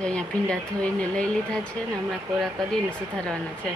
જે અહીંયા ભીંડા ધોઈને લઈ લીધા છે ને હમણાં કોરા કરીને સુધારવાના છે.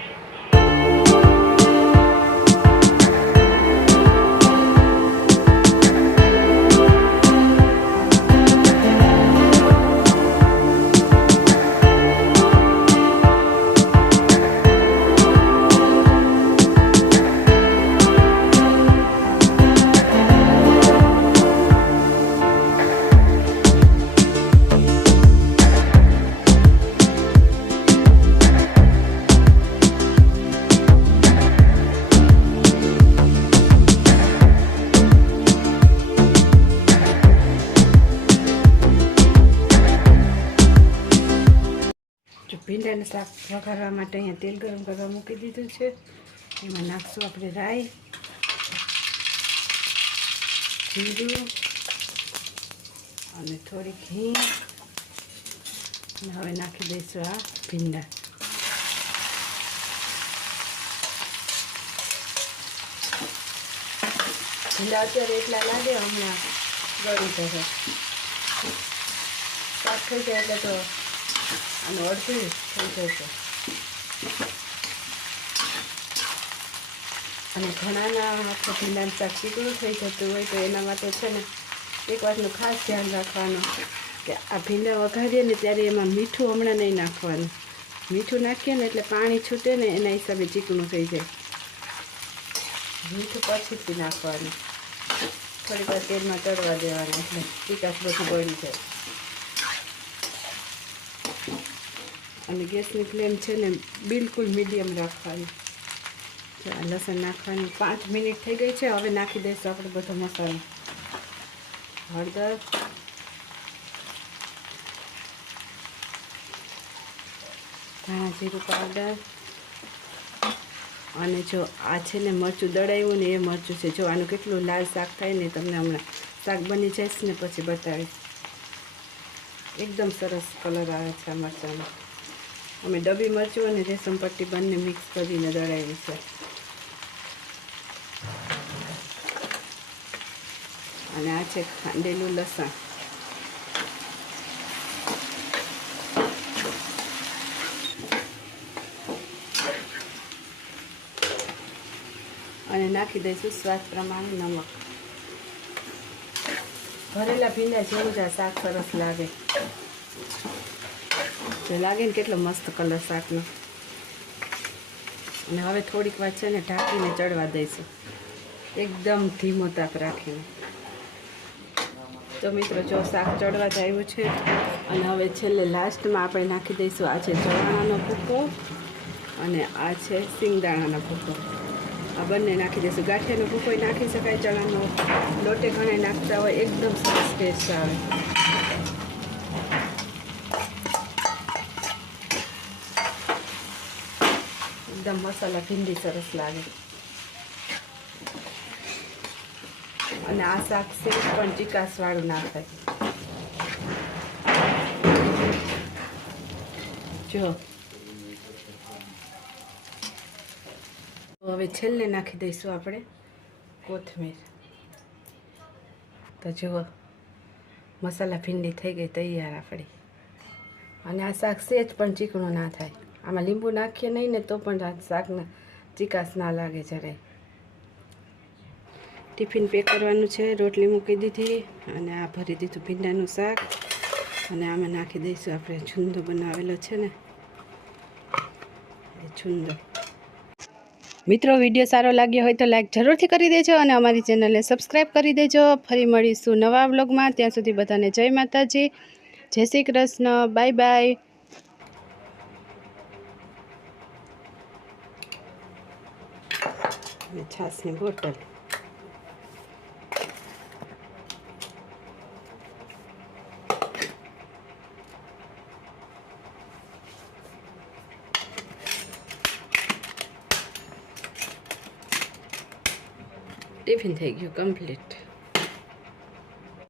ભીંડાનું શાક વઘારવા માટે અહીંયા તેલ ગરમ કરવા મૂકી દીધું છે. એમાં નાખશું આપણે રાઈ, જીરું અને થોડીક હિંગ હવે નાખી દઈશું આ ભીંડા. ભીંડા અત્યારે એટલા લાગે હમણાં ગળી જશે. શાક થઈ જાય એટલે તો આનું અડધું થઈ જશે અને ઘણાના આખું ભીંડાનું શાક ચીકણું થઈ જતું હોય તો એના માટે છે ને એક વાતનું ખાસ ધ્યાન રાખવાનું કે આ ભીંડા વઘારીએ ને ત્યારે એમાં મીઠું હમણાં નહીં નાખવાનું. મીઠું નાખીએ ને એટલે પાણી છૂટે ને એના હિસાબે ચીકણું થઈ જાય. મીઠું પછીથી નાખવાનું. થોડીક વાર તેલમાં તળવા દેવાનું એટલે ચીકાશ બધું બળી જાય. અને ગેસની ફ્લેમ છે ને બિલકુલ મીડિયમ રાખવાની. આ લસણ નાખવાની પાંચ મિનિટ થઈ ગઈ છે, હવે નાખી દઈશું આપણે બધો મસાલો. હળદર. ધાણા જીરું પાવડર. અને જો આ છે ને મરચું દળાવ્યું ને એ મરચું છે. જો આનું કેટલું લાલ શાક થાય ને તમને હમણાં શાક બની જઈશ ને પછી બતાવીશ. એકદમ સરસ કલર આવે છે આ મરચાંનો. અમે ડબી મરચું અને રેશમ પટ્ટી બંને મિક્સ કરીને દળાવી છે અને આ છે ખાંડેલું લસણ. અને નાખી દઈશું સ્વાદ પ્રમાણે નમક. ભરેલા ભીંડા જેવું જ આ શાક સરસ લાગે. જો લાગે ને કેટલો મસ્ત કલર શાકનો. અને હવે થોડીક વાર છે ને ઢાંકીને ચડવા દઈશું. એકદમ ધીમો તાપ રાખીને. તો મિત્રો જો શાક ચડવા જ આવ્યું છે, અને હવે છેલ્લે લાસ્ટમાં આપણે નાખી દઈશું આ છે ચવાણાનો ભૂકો અને આ છે સિંગદાણાનો ભૂકો. આ બંને નાખી દઈશું. ગાંઠિયાનો ભૂકો નાખી શકાય, ચણાનો લોટે ઘણા નાખતા હોય, એકદમ સરસ ટેસ્ટ આવે. એકદમ મસાલા ભીંડી સરસ લાગે. અને આ શાક સેજ પણ ચીકાસવાળું ના થાય જો. હવે છેલ્લે નાખી દઈશું આપણે કોથમીર. તો જુઓ, મસાલા ભીંડી થઈ ગઈ, તૈયાર આપણી. અને આ શાક સેજ પણ ચીકણું ના થાય. આમાં લીંબુ નાખીએ નહીં ને તો પણ શાકના ચીકાસ ના લાગે જરાય. ટિફિન પેક કરવાનું છે, રોટલી મૂકી દીધી અને આ ભરી દીધું ભીંડાનું શાક. અને આમાં નાખી દઈશું આપણે છુંદો બનાવેલો છે ને. એ છુંદો. મિત્રો, વીડિયો સારો લાગ્યો હોય તો લાઈક જરૂરથી કરી દેજો અને અમારી ચેનલને સબસ્ક્રાઈબ કરી દેજો. ફરી મળીશું નવા વ્લોગમાં ત્યાં સુધી બધાને જય માતાજી. જય શ્રી કૃષ્ણ. બાય બાય અને છાશની બોટલ ટિફિન થઈ ગયું કમ્પ્લીટ